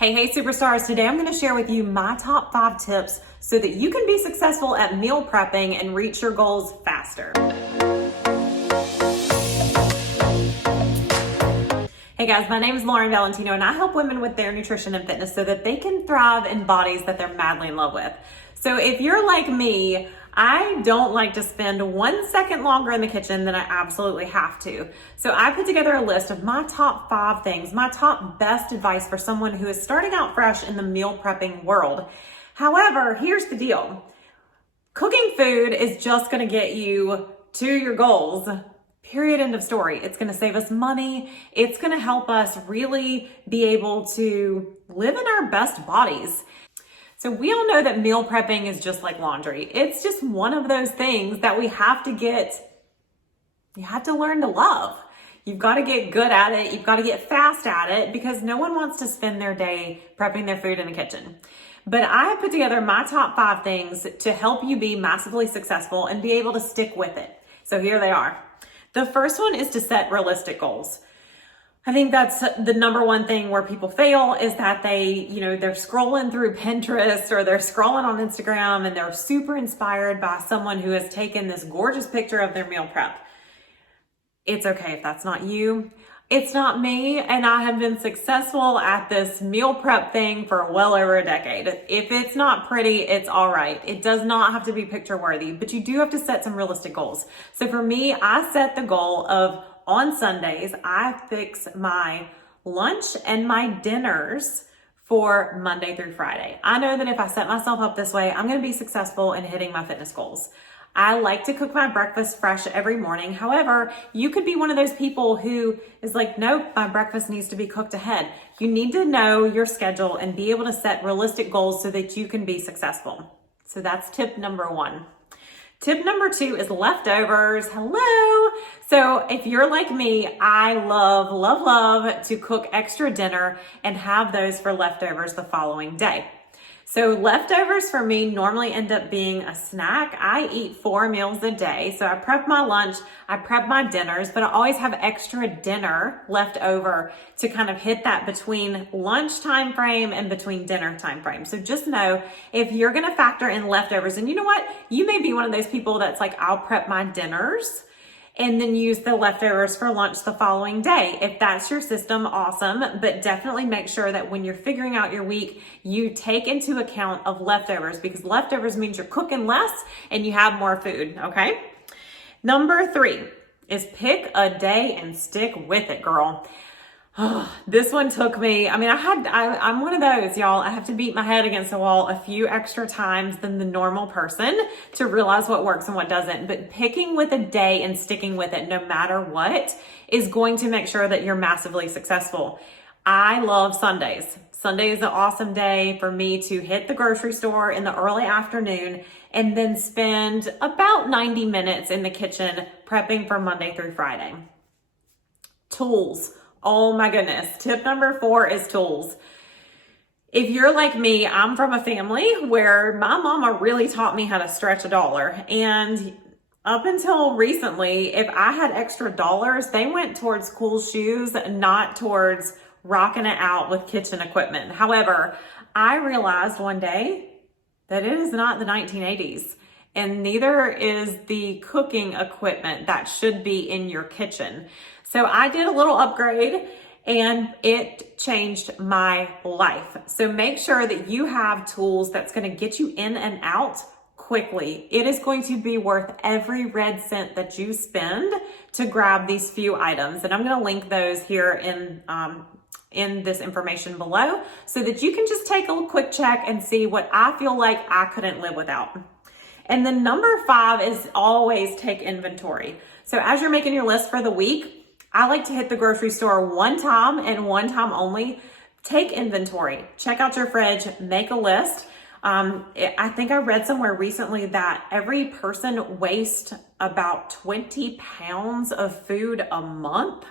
Hey superstars, today I'm going to share with you my top 5 tips so that you can be successful at meal prepping and reach your goals faster. Hey guys, my name is Valentino and I help women with their nutrition and fitness so that they can thrive in bodies that they're madly in love with. So if you're like me, I don't like to spend 1 second longer in the kitchen than I absolutely have to. So I put together a list of my top 5 things, my top best advice for someone who is starting out fresh in the meal prepping world. However, here's the deal. Cooking food is just gonna get you to your goals. Period, end of story. It's gonna save us money. It's gonna help us really be able to live in our best bodies. So we all know that meal prepping is just like laundry. It's just one of those things that you have to learn to love. You've got to get good at it. You've got to get fast at it because no one wants to spend their day prepping their food in the kitchen. But I have put together my top 5 things to help you be massively successful and be able to stick with it. So here they are. The first one is to set realistic goals. I think that's the number one thing where people fail is that they're scrolling through Pinterest or they're scrolling on Instagram and they're super inspired by someone who has taken this gorgeous picture of their meal prep. It's okay if that's not you. It's not me, and I have been successful at this meal prep thing for well over a decade. If it's not pretty, it's all right. It does not have to be picture worthy, but you do have to set some realistic goals. So for me, I set the goal of on Sundays, I fix my lunch and my dinners for Monday through Friday. I know that if I set myself up this way, I'm going to be successful in hitting my fitness goals. I like to cook my breakfast fresh every morning. However, you could be one of those people who is like, nope, my breakfast needs to be cooked ahead. You need to know your schedule and be able to set realistic goals so that you can be successful. So that's tip number 1. Tip number 2 is leftovers. Hello. So if you're like me, I love to cook extra dinner and have those for leftovers the following day. So leftovers for me normally end up being a snack. I eat 4 meals a day. So I prep my lunch, I prep my dinners, but I always have extra dinner left over to kind of hit that between lunch time frame and between dinner time frame. So just know if you're going to factor in leftovers, and you know what? You may be one of those people that's like, I'll prep my dinners and then use the leftovers for lunch the following day. If that's your system, awesome. But definitely make sure that when you're figuring out your week, you take into account of leftovers because leftovers means you're cooking less and you have more food, okay? Number 3 is pick a day and stick with it, girl. Oh, this one took me, I'm one of those, y'all. I have to beat my head against the wall a few extra times than the normal person to realize what works and what doesn't. But picking with a day and sticking with it no matter what is going to make sure that you're massively successful. I love Sundays. Sunday is an awesome day for me to hit the grocery store in the early afternoon and then spend about 90 minutes in the kitchen prepping for Monday through Friday. Tools. Oh my goodness. Tip number 4 is tools. If you're like me, I'm from a family where my mama really taught me how to stretch a dollar. And up until recently, if I had extra dollars, they went towards cool shoes, not towards rocking it out with kitchen equipment. However, I realized one day that it is not the 1980s. And neither is the cooking equipment that should be in your kitchen. So I did a little upgrade and it changed my life. So make sure that you have tools that's going to get you in and out quickly. It is going to be worth every red cent that you spend to grab these few items. And I'm going to link those here in this information below so that you can just take a quick check and see what I feel like I couldn't live without. And then number 5 is always take inventory. So as you're making your list for the week, I like to hit the grocery store one time and one time only. Take inventory, check out your fridge, make a list. I think I read somewhere recently that every person wastes about 20 pounds of food a month.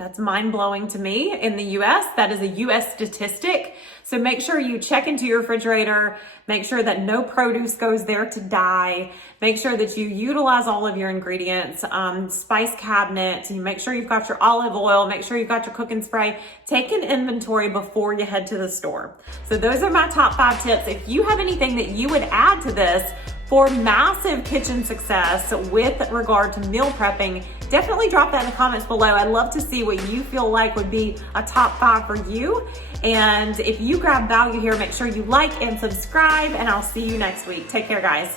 That's mind-blowing to me. In the US, that is a US statistic. So make sure you check into your refrigerator, make sure that no produce goes there to die, make sure that you utilize all of your ingredients, spice cabinet, you make sure you've got your olive oil, make sure you've got your cooking spray. Take an inventory before you head to the store. So those are my top 5 tips. If you have anything that you would add to this for massive kitchen success with regard to meal prepping, definitely drop that in the comments below. I'd love to see what you feel like would be a top 5 for you. And if you grab value here, make sure you like and subscribe, and I'll see you next week. Take care, guys.